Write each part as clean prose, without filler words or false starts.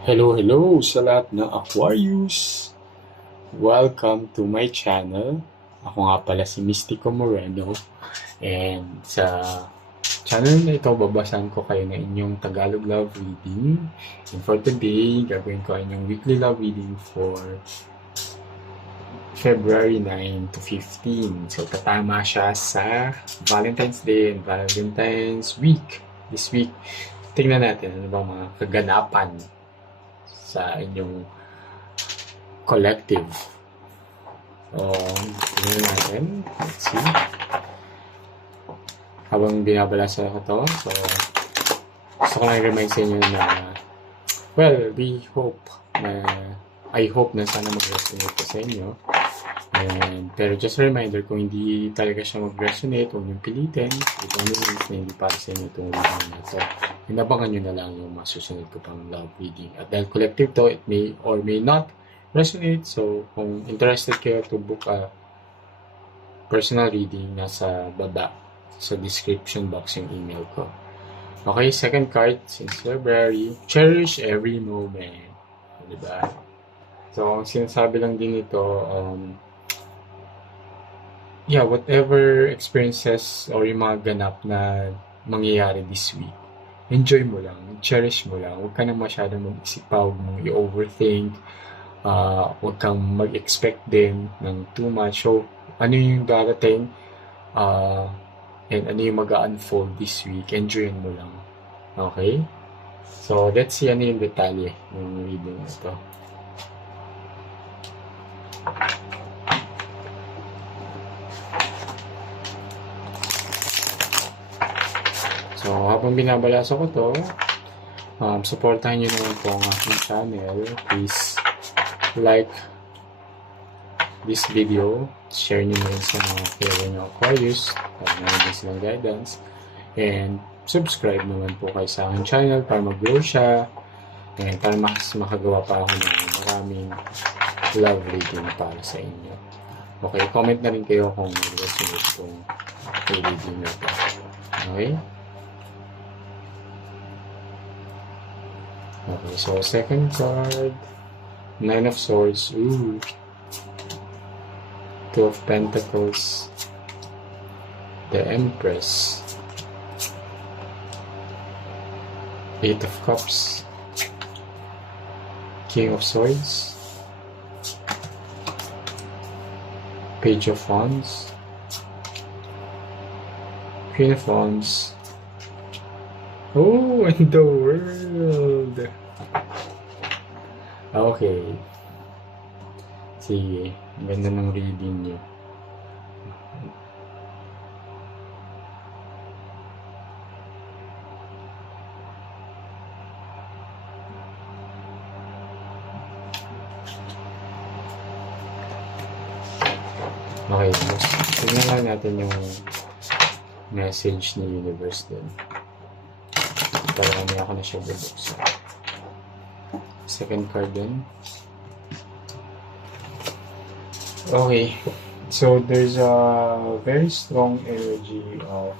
Hello sa lahat ng Aquarius! Welcome to my channel. Ako nga pala si Mystico Moreno. And sa channel na ito, babasahan ko kayo ng inyong Tagalog love reading. And for today, gagawin ko inyong weekly love reading for February 9 to 15. So, tatama siya sa Valentine's Day and Valentine's Week. This week, tingnan natin ano ba mga kaganapan sa inyong collective. So, tingnan natin. Let's see. Habang binabalasa ko to, so, gusto ko lang remind sa inyo na, well, I hope na sana mag-resonate ko sa inyo. Pero just a reminder, kung hindi talaga siya mag-resonate, huwag niyong pilitin. Ito ang means na hindi para sa inyo itong reading na ito. Inabangan nyo na lang yung masusunod ko pang love reading. At dahil collective to, it may or may not resonate. So, kung interested kayo to book a personal reading, nasa baba sa description box yung email ko. Okay, second card, since February, cherish every moment. Diba? So, ang sinasabi lang din ito, whatever experiences or yung mga ganap na mangyayari this week, enjoy mo lang, cherish mo lang. Huwag ka na masyadong mag-isip pa, huwag mong i-overthink, huwag kang mag-expect din ng too much. So, ano yung darating, and ano yung mag-unfold this week, enjoyin mo lang. Okay? So, let's see ano yung detalye ng reading na ito. So, habang binabalasa ko to, supportahan nyo naman po ang aking channel. Please like this video, share nyo rin sa mga kaya nyo Aquarius para meron din silang guidance, and subscribe naman po kayo sa aking channel para mag-grow siya and para mas makagawa pa ako ng maraming love reading para sa inyo. Okay, comment na rin kayo kung resonate itong reading na ito. Okay? Okay, so second card, Nine of Swords, Two of Pentacles, the Empress, Eight of Cups, King of Swords, Page of Wands, Queen of Wands, and the World. Okay. Sige, ganda ng reading niyo. Okay, tignan lang natin yung message ni Universe din. Para kami ako na siya bubuksan. Second card din. Okay, so there's a very strong energy of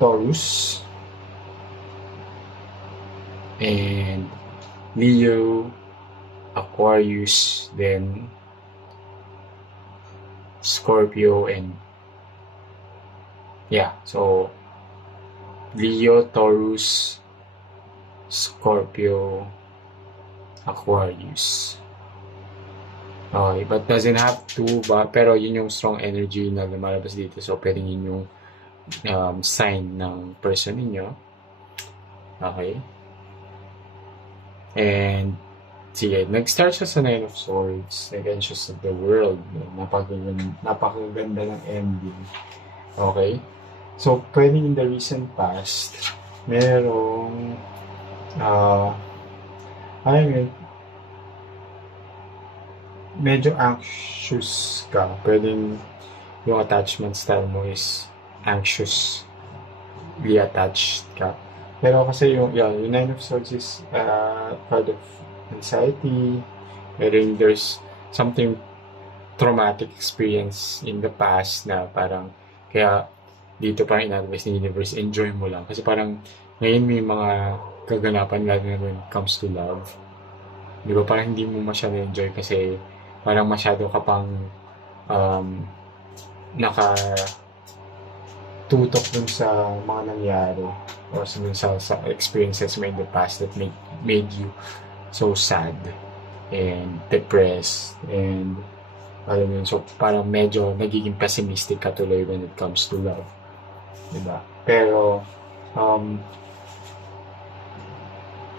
Taurus and Leo, Aquarius, then Scorpio, and so Leo, Taurus, Scorpio, Aquarius. Okay, but doesn't have to, pero yun yung strong energy na lumalabas dito. So, pwedeng yun yung sign ng person ninyo. Okay. And, sige, nag-start siya sa Nine of Swords, Adventures of the World. Napakaganda ng ending. Okay. So, pwedeng in the recent past, merong, medyo anxious ka. Pwedeng yung attachment style mo is anxiously attached ka. Pero kasi yung Nine of Swords is part of anxiety. Pero there's something traumatic experience in the past na parang kaya dito parang in-advise ni Universe, enjoy mo lang. Kasi parang ngayon may mga kaganapan lalo na when it comes to love. Di ba? Parang hindi mo masyado enjoy kasi parang masyado ka pang um, nakatutok dun sa mga nangyari or sa experiences mo in the past that made you so sad and depressed and alam mo yun, so parang medyo nagiging pessimistic ka tuloy when it comes to love. Diba? Pero,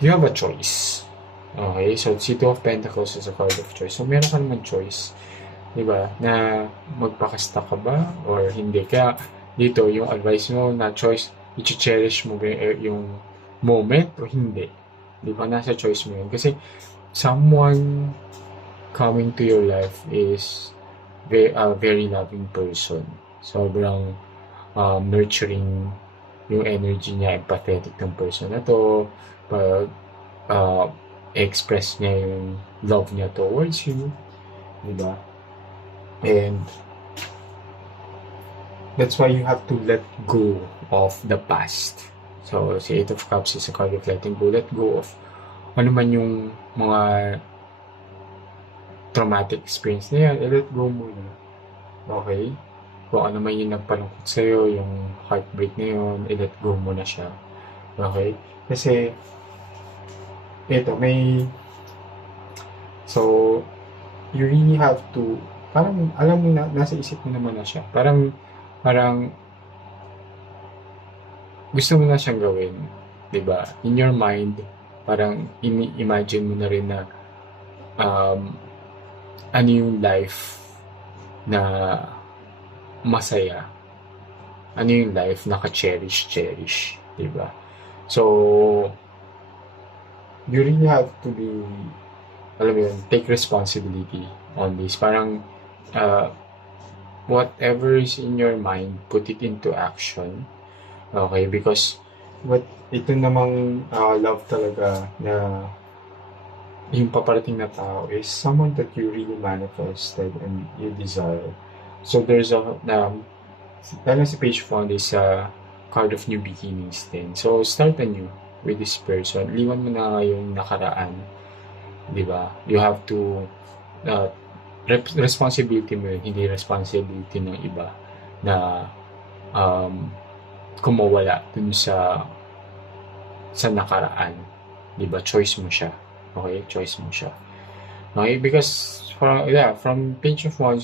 you have a choice. Okay? So, si Two of Pentacles is a card of choice. So, meron ka naman choice. Diba? Na magpakasta ka ba or hindi. Kaya, dito, yung advice mo na choice, i-cherish mo ba yung moment o hindi. Diba? Nasa choice mo yun. Kasi, someone coming to your life is a very loving person. Sobrang nurturing yung energy niya, empathetic ng person na to. Pag express niya yung love niya towards you. Diba? And that's why you have to let go of the past. So, si Eight of Cups is a card of letting go. Let go of ano man yung mga traumatic experience na yan, let go muna. Okay? Kung ano man yung nagpalungkot sa'yo, yung heartbreak na yun, let go muna siya. Okay? Kasi, ito, so, you really have to, parang, alam mo na, nasa isip mo naman na siya. Parang, gusto mo na siyang gawin. Diba? In your mind, parang, imagine mo na rin na, ano yung life na masaya, ano yung life na ka-cherish, diba? So, you really have to be, alam mo yun, take responsibility on this. Parang, whatever is in your mind, put it into action. Okay? Because, ito namang love talaga na yung paparating na tao is someone that you really manifested and you desire. So there's lalo si Page Fond is a card of new beginnings din. So start anew with this person. Liwan mo na yung nakaraan. Diba? You have to responsibility mo yun, hindi responsibility ng iba na kumawala dun sa nakaraan. Diba? Choice mo siya. Okay, choice mo siya. Okay, because from Page of Wands,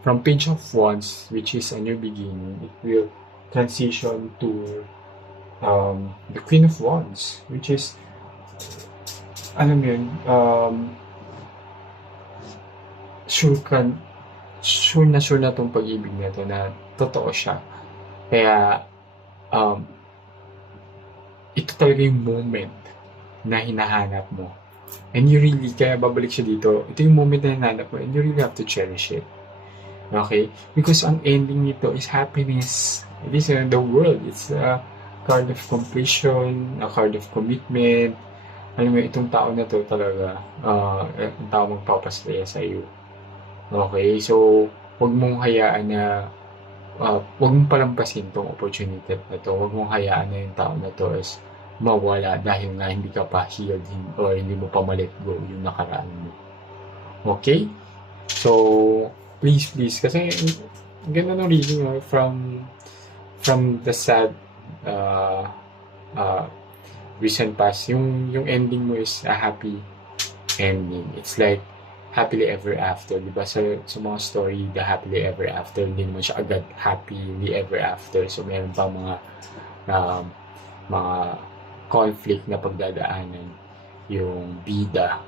from Page of Wands, which is a new beginning, it will transition to the Queen of Wands, which is, alam mo yun, sure na tong pag-ibig na to na totoo siya. Kaya, ito talaga yung moment na hinahanap mo. And you really, kaya babalik siya dito, ito yung moment na hinahanap mo and you really have to cherish it. Okay? Because ang ending nito is happiness. It is the world. It's a card of completion, a card of commitment. Alam mo, itong tao na to talaga, ang tao magpapasaya sa iyo. Okay? So, huwag mong hayaan na, huwag mong palampasin tong opportunity na to. Huwag mong hayaan na yung tao na to is mawala dahil nga hindi ka pa healed or hindi mo pa ma-let go yung nakaraan mo. Okay? So, please, kasi ganda ng reading from the sad recent past. Yung ending mo is a happy ending. It's like happily ever after. Diba? Sa mga story, the happily ever after, hindi naman siya agad happily ever after. So, meron pa mga conflict na pagdadaanan yung bida.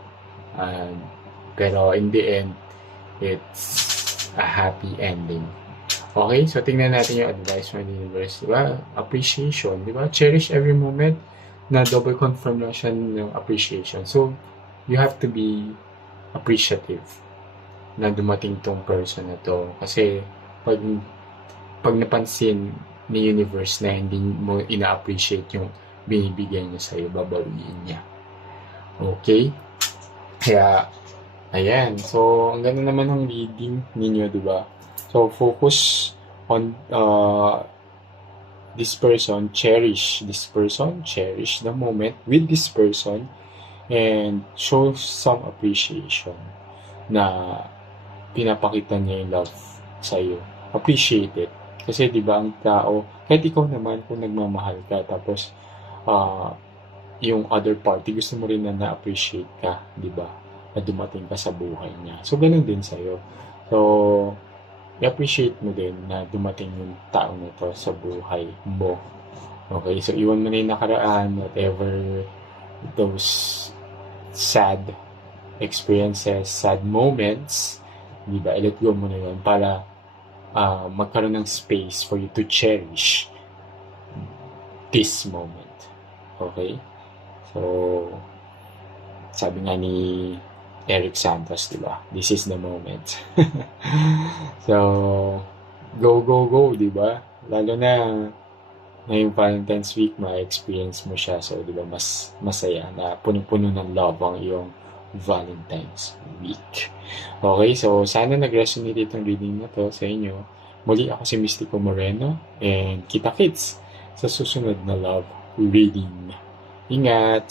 Pero in the end, it's a happy ending. Okay? So, tingnan natin yung advice from the universe. Diba? Appreciation. Diba? Cherish every moment na double confirmation ng appreciation. So, you have to be appreciative na dumating tong person na to. Kasi, pag napansin ni universe na hindi mo ina-appreciate yung binibigay niya sa'yo, babawiin niya. Okay? Kaya, ayan. So, ang ganda naman ng reading ninyo, diba? So, focus on this person, cherish this person, cherish the moment with this person, and show some appreciation na pinapakita niya yung love sa'yo. Appreciate it. Kasi di ba ang tao, kahit ikaw naman kung nagmamahal ka, tapos yung other party, gusto mo rin na na-appreciate ka, di ba? Na dumating ka sa buhay niya. So, ganun din sa'yo. So, i-appreciate mo din na dumating yung tao na to sa buhay mo. Okay? So, iwan mo na yung nakaraan, whatever those sad experiences, sad moments, di ba? I-let go mo na yun para magkaroon ng space for you to cherish this moment. Okay? So, sabi nga ni Eric Santos, di ba? This is the moment. So, go, go, go, di ba? Lalo na ngayong Valentine's Week, ma-experience mo siya. So, di ba, mas masaya na punong-puno ng love ang iyong Valentine's Week. Okay, so sana nag-resonate itong reading na to sa inyo. Muli ako si Mystico Moreno and kita-kits sa susunod na love reading. Ingat!